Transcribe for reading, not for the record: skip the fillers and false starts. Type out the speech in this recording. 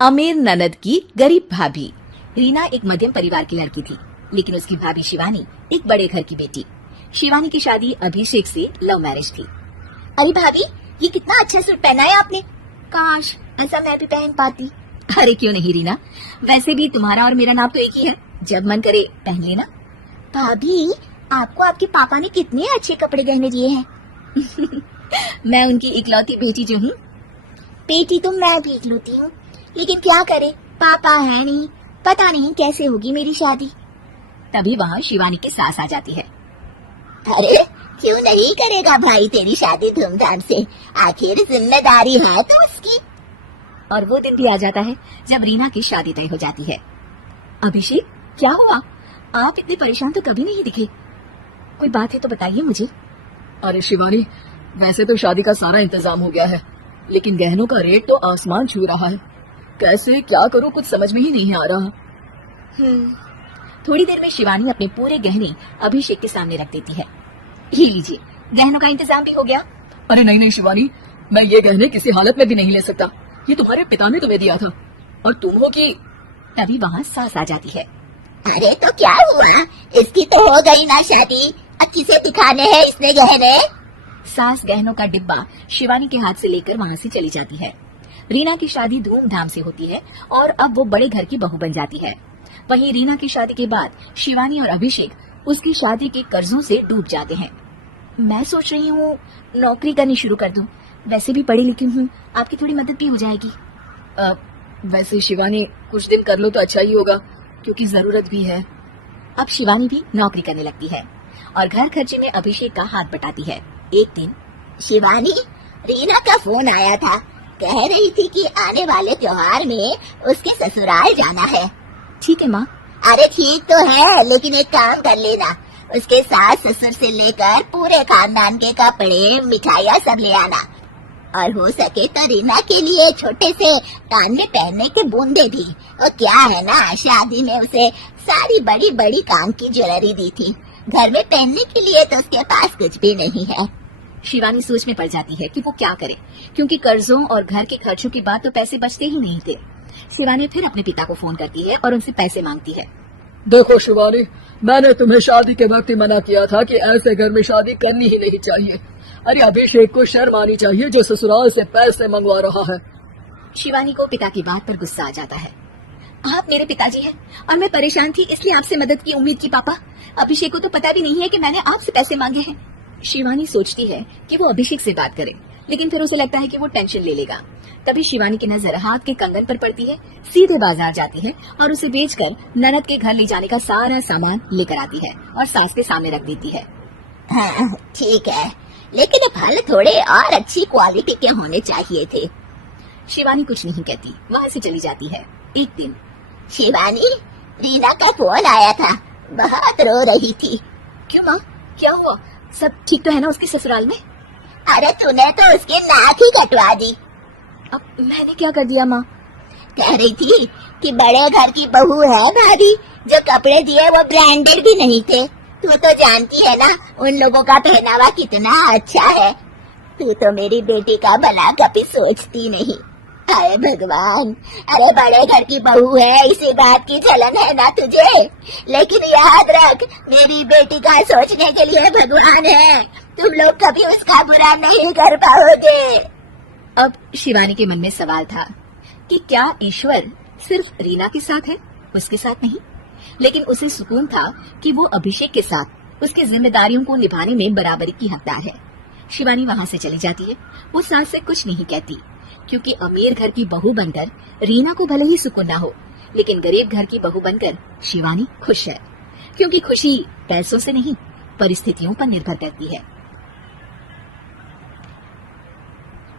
अमीर ननद की गरीब भाभी। रीना एक मध्यम परिवार की लड़की थी, लेकिन उसकी भाभी शिवानी एक बड़े घर की बेटी। शिवानी की शादी अभिषेक से लव मैरिज थी। अरे भाभी, ये कितना अच्छा सूट पहना है आपने। काश ऐसा मैं भी पहन पाती। अरे क्यों नहीं रीना, वैसे भी तुम्हारा और मेरा नाम तो एक ही है, जब मन करे पहन लेना। भाभी, आपको आपके पापा ने कितने अच्छे कपड़े गहने दिए हैं। मैं उनकी इकलौती बेटी जो हूँ। बेटी तो मैं भी इकलौती हूँ, लेकिन क्या करे, पापा है नहीं, पता नहीं कैसे होगी मेरी शादी। तभी वहाँ शिवानी की सास आ जाती है। अरे क्यों नहीं करेगा भाई तेरी शादी धूमधाम से, आखिर जिम्मेदारी है तो उसकी। और वो दिन भी आ जाता है जब रीना की शादी तय हो जाती है। अभिषेक, क्या हुआ? आप इतने परेशान तो कभी नहीं दिखे, कोई बात है तो बताइए मुझे। अरे शिवानी, वैसे तो शादी का सारा इंतजाम हो गया है, लेकिन गहनों का रेट तो आसमान छू रहा है। कैसे क्या करूं, कुछ समझ में ही नहीं आ रहा। थोड़ी देर में शिवानी अपने पूरे गहने अभिषेक के सामने रख देती है। ये लीजिए, गहनों का इंतजाम भी हो गया। अरे नहीं नहीं शिवानी, मैं ये गहने किसी हालत में भी नहीं ले सकता। ये तुम्हारे पिता ने तुम्हें दिया था और तुम हो कि। तभी वहाँ सास आ जाती है। अरे तो क्या हुआ, इसकी तो हो गई ना शादी, अच्छी से दिखाने हैं इसने गहने। सास गहनों का डिब्बा शिवानी के हाथ से लेकर वहाँ से चली जाती है। रीना की शादी धूमधाम से होती है और अब वो बड़े घर की बहू बन जाती है। वहीं रीना की शादी के बाद शिवानी और अभिषेक उसकी शादी के कर्जों से डूब जाते हैं। मैं सोच रही हूँ नौकरी करनी शुरू कर दूं, वैसे भी पढ़ी लिखी हूँ, आपकी थोड़ी मदद भी हो जाएगी। वैसे शिवानी कुछ दिन कर लो तो अच्छा ही होगा, क्योंकि जरूरत भी है। अब शिवानी भी नौकरी करने लगती है और घर खर्चे में अभिषेक का हाथ बटाती है। एक दिन शिवानी, रीना का फोन आया था, कह रही थी कि आने वाले त्योहार में उसके ससुराल जाना है। ठीक है माँ। अरे ठीक तो है, लेकिन एक काम कर लेना, उसके सास ससुर से लेकर पूरे खानदान के कपड़े मिठाइयाँ सब ले आना, और हो सके तो रीना के लिए छोटे से कान में पहनने के बूंदे भी। और क्या है ना, शादी में उसे सारी बड़ी बड़ी काम की ज्वेलरी दी थी, घर में पहनने के लिए तो उसके पास कुछ भी नहीं है। शिवानी सोच में पड़ जाती है कि वो क्या करे, क्योंकि कर्जों और घर के खर्चों के बाद तो पैसे बचते ही नहीं थे। शिवानी फिर अपने पिता को फोन करती है और उनसे पैसे मांगती है। देखो शिवानी, मैंने तुम्हें शादी के वक्त ही मना किया था कि ऐसे घर में शादी करनी ही नहीं चाहिए। अरे अभिषेक को शर्म आनी चाहिए जो ससुराल से पैसे मंगवा रहा है। शिवानी को पिता की बात पर गुस्सा आ जाता है। आप मेरे पिताजी हैं और मैं परेशान थी, इसलिए आपसे मदद की उम्मीद की पापा। अभिषेक को तो पता भी नहीं है कि मैंने आपसे पैसे मांगे हैं। शिवानी सोचती है कि वो अभिषेक से बात करे, लेकिन फिर उसे लगता है कि वो टेंशन ले लेगा। तभी शिवानी की नजर हाथ के कंगन पर पड़ती है, सीधे बाजार जाती है और उसे बेचकर ननद के घर ले जाने का सारा सामान लेकर आती है और सास के सामने रख देती है। हाँ, ठीक है, लेकिन फल थोड़े और अच्छी क्वालिटी के होने चाहिए थे। शिवानी कुछ नहीं कहती, वहाँ से चली जाती है। एक दिन शिवानी, रीना का फोन आया था, बहुत रो रही थी। क्यों माँ, क्या हुआ? सब ठीक तो है ना उसके ससुराल में? अरे तूने तो उसकी नाक ही कटवा दी। अब मैंने क्या कर दिया माँ? कह रही थी कि बड़े घर की बहू है भाभी, जो कपड़े दिए वो ब्रांडेड भी नहीं थे। तू तो जानती है ना उन लोगों का पहनावा कितना अच्छा है। तू तो मेरी बेटी का भला कभी सोचती नहीं। अरे भगवान, अरे बड़े घर की बहू है, इसी बात की जलन है ना तुझे, लेकिन याद रख मेरी बेटी का सोचने के लिए भगवान है, तुम लोग कभी उसका बुरा नहीं कर पाओगे। अब शिवानी के मन में सवाल था कि क्या ईश्वर सिर्फ रीना के साथ है, उसके साथ नहीं? लेकिन उसे सुकून था कि वो अभिषेक के साथ उसकी जिम्मेदारियों को निभाने में बराबरी की हकदार है। शिवानी वहाँ से चली जाती है। वो सास से कुछ नहीं कहती, क्योंकि अमीर घर की बहू बनकर रीना को भले ही सुकून ना हो, लेकिन गरीब घर की बहू बनकर शिवानी खुश है, क्योंकि खुशी पैसों से नहीं परिस्थितियों पर निर्भर करती है।